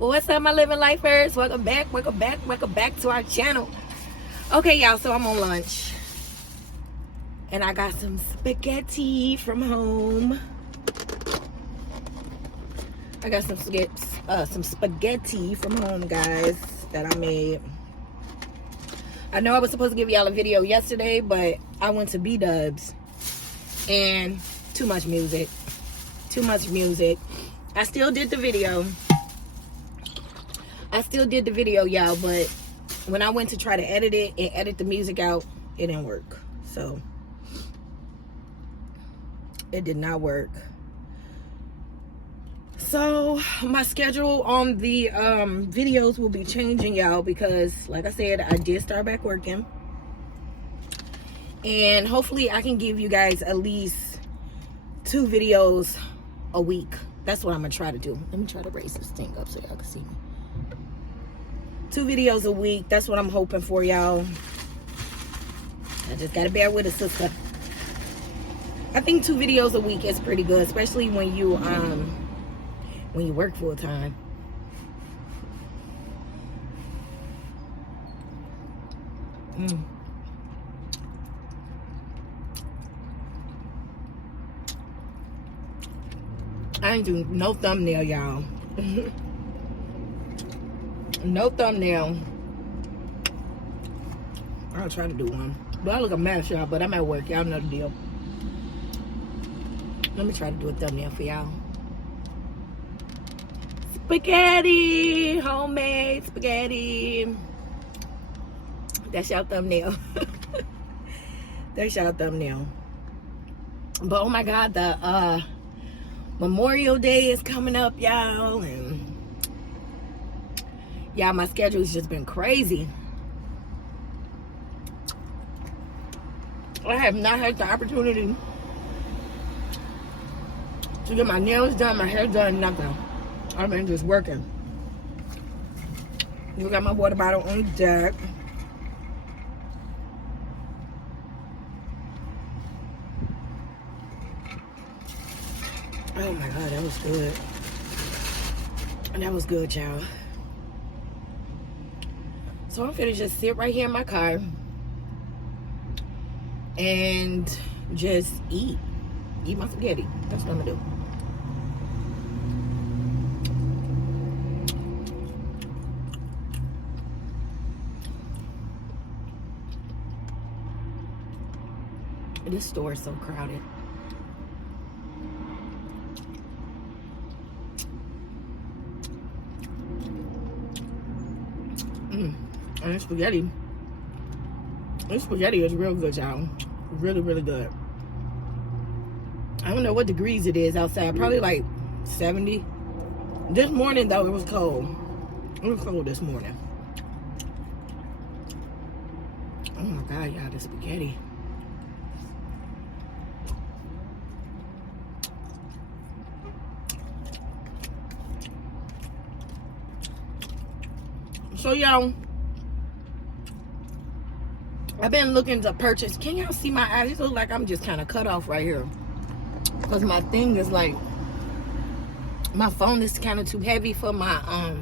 Well, what's up, my living lifers? Welcome back to our channel. Okay, y'all, so I'm on lunch. And I got some spaghetti from home. I got some spaghetti from home, guys, that I made. I know I was supposed to give y'all a video yesterday, but I went to B-Dubs. And too much music. I still did the video, y'all, but when I went to try to edit it and edit the music out, it didn't work. So it did not work. So my schedule on the videos will be changing, y'all, because like I said, I did start back working, and hopefully I can give you guys at least 2 videos a week. That's what I'm gonna try to do. Let me try to raise this thing up so y'all can see me. 2 videos a week. That's what I'm hoping for, y'all. I just gotta bear with it, sister. I think 2 videos a week is pretty good, especially when you work full time. I ain't doing no thumbnail, y'all. No thumbnail. I'll try to do one. But I look a mess, y'all, but I'm at work. Y'all know the deal. Let me try to do a thumbnail for y'all. Spaghetti. Homemade spaghetti. That's y'all thumbnail. That's y'all thumbnail. But oh my God, the Memorial Day is coming up, y'all, and yeah, my schedule's just been crazy. I have not had the opportunity to get my nails done, my hair done, nothing. I've been just working. You got my water bottle on deck. Oh my God, that was good. That was good, y'all. So I'm finna just sit right here in my car and just eat my spaghetti. That's what I'm gonna do. This store is so crowded. And this spaghetti is real good, y'all. Really, really good. I don't know what degrees it is outside. Probably like 70. This morning, though, it was cold. It was cold this morning. Oh my God, y'all, the spaghetti. So, y'all, I've been looking to purchase. Can y'all see my eyes? It looks like I'm just kind of cut off right here. Because my thing is like, my phone is kind of too heavy for my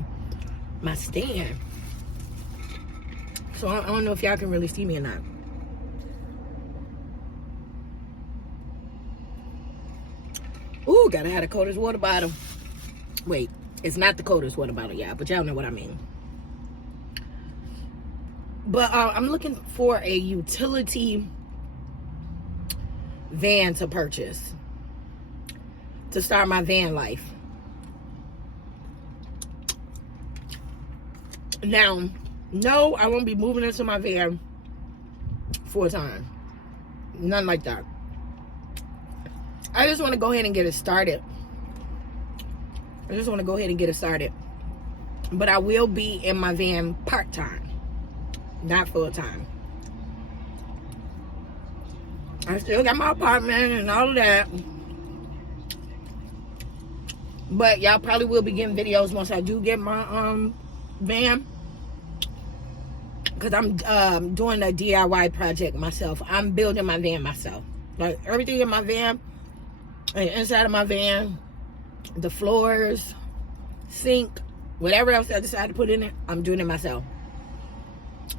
my stand. So I don't know if y'all can really see me or not. Ooh, gotta have the coldest water bottle. Wait, it's not the coldest water bottle, y'all, but y'all know what I mean. But I'm looking for a utility van to purchase to start my van life. Now, no, I won't be moving into my van full time. Nothing like that. I just want to go ahead and get it started. But I will be in my van part-time. Not full time. I still got my apartment and all of that. But y'all probably will be getting videos once I do get my van. Because I'm doing a DIY project myself. I'm building my van myself. Like everything in my van, and inside of my van, the floors, sink, Whatever else I decide to put in it, I'm doing it myself.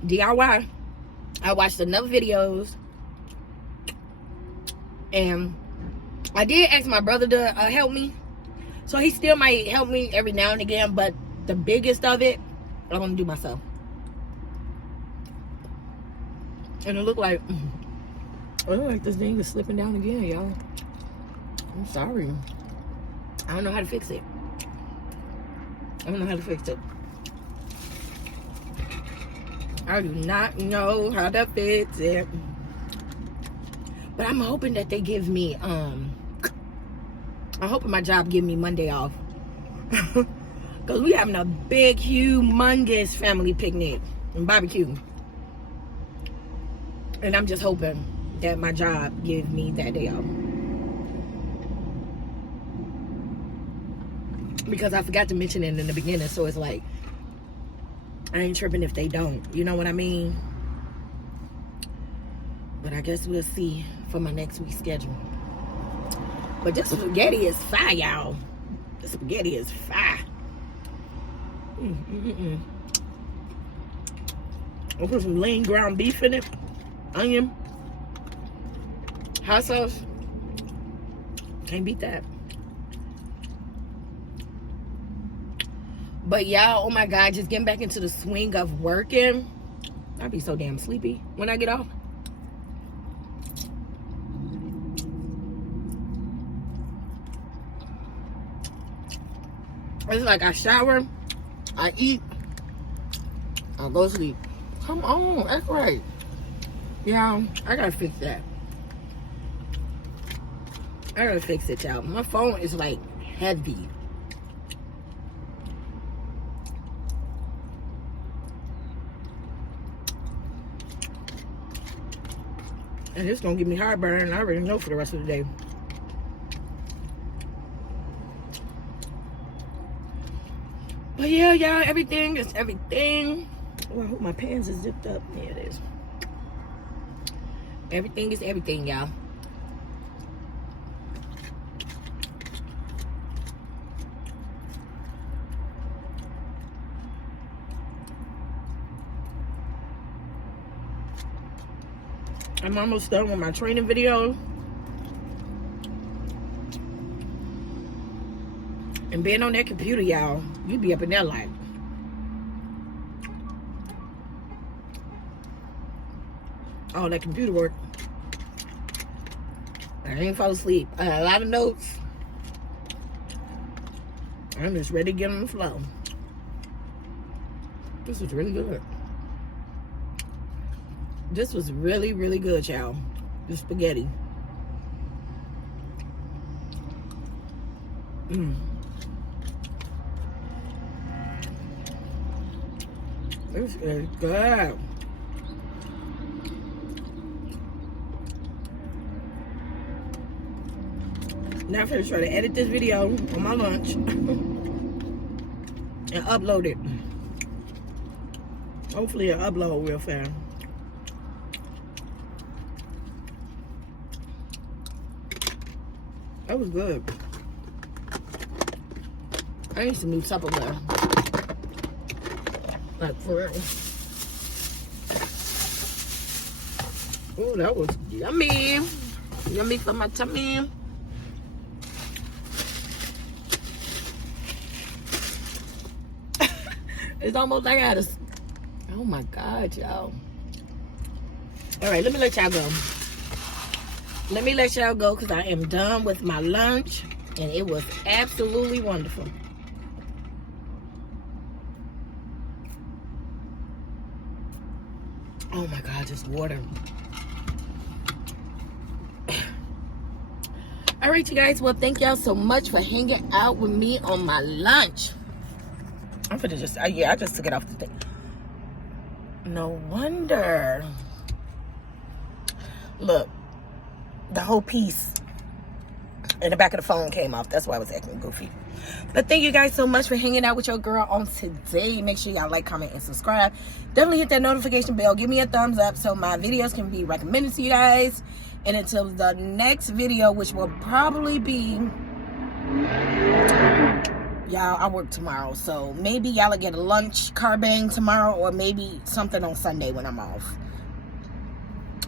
DIY. I watched enough videos, and I did ask my brother to help me, so he still might help me every now and again, but the biggest of it I'm gonna do myself. And it looked like this thing is slipping down again, y'all. I'm sorry. I don't know how to fix it. I don't know how to fix it. I do not know how to fix it. But I'm hoping that they give me, I'm hoping my job give me Monday off. Because we having a big, humongous family picnic and barbecue. And I'm just hoping that my job give me that day off. Because I forgot to mention it in the beginning, so it's like, I ain't tripping if they don't. You know what I mean? But I guess we'll see for my next week's schedule. But this spaghetti is fire, y'all. This spaghetti is fire. I'll put some lean ground beef in it. Onion. Hot sauce. Can't beat that. But y'all, oh my God, just getting back into the swing of working. I'd be so damn sleepy when I get off. It's like I shower, I eat, I go to sleep. Come on, that's right. Yeah, I gotta fix that. I gotta fix it, y'all. My phone is like heavy. And it's gonna give me heartburn. I already know for the rest of the day. But yeah, y'all, everything is everything. Oh, I hope my pants is zipped up. Yeah, it is. Everything is everything, y'all. I'm almost done with my training video. And being on that computer, y'all, you be up in there like. Oh, that computer work. I ain't fall asleep. I had a lot of notes. I'm just ready to get on the flow. This was really good. This was really, really good, y'all. The spaghetti. This is good. Now I'm gonna try to edit this video on my lunch and upload it. Hopefully it'll upload real fast. That was good. I need some new Tupperware. Like, for real. Oh, that was yummy. Yummy for my tummy. It's almost like I had a... Oh my God, y'all. All right, let me let y'all go. Let me let y'all go because I am done with my lunch and it was absolutely wonderful. Oh my God, just water. All right, you guys. Well, thank y'all so much for hanging out with me on my lunch. I'm gonna just, yeah, I just took it off the thing. No wonder. Look, the whole piece in the back of the phone came off. That's why I was acting goofy. But thank you guys so much for hanging out with your girl on today. Make sure y'all like, comment, and subscribe. Definitely hit that notification bell. Give me a thumbs up so my videos can be recommended to you guys. And until the next video, which will probably be y'all, I work tomorrow, so maybe y'all will get a lunch car bang tomorrow, or maybe something on Sunday when I'm off.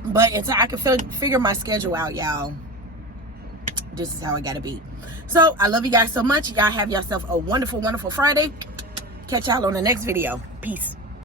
But until I can figure my schedule out, y'all, this is how it gotta be. So I love you guys so much. Y'all have yourself a wonderful, wonderful Friday. Catch y'all on the next video. Peace.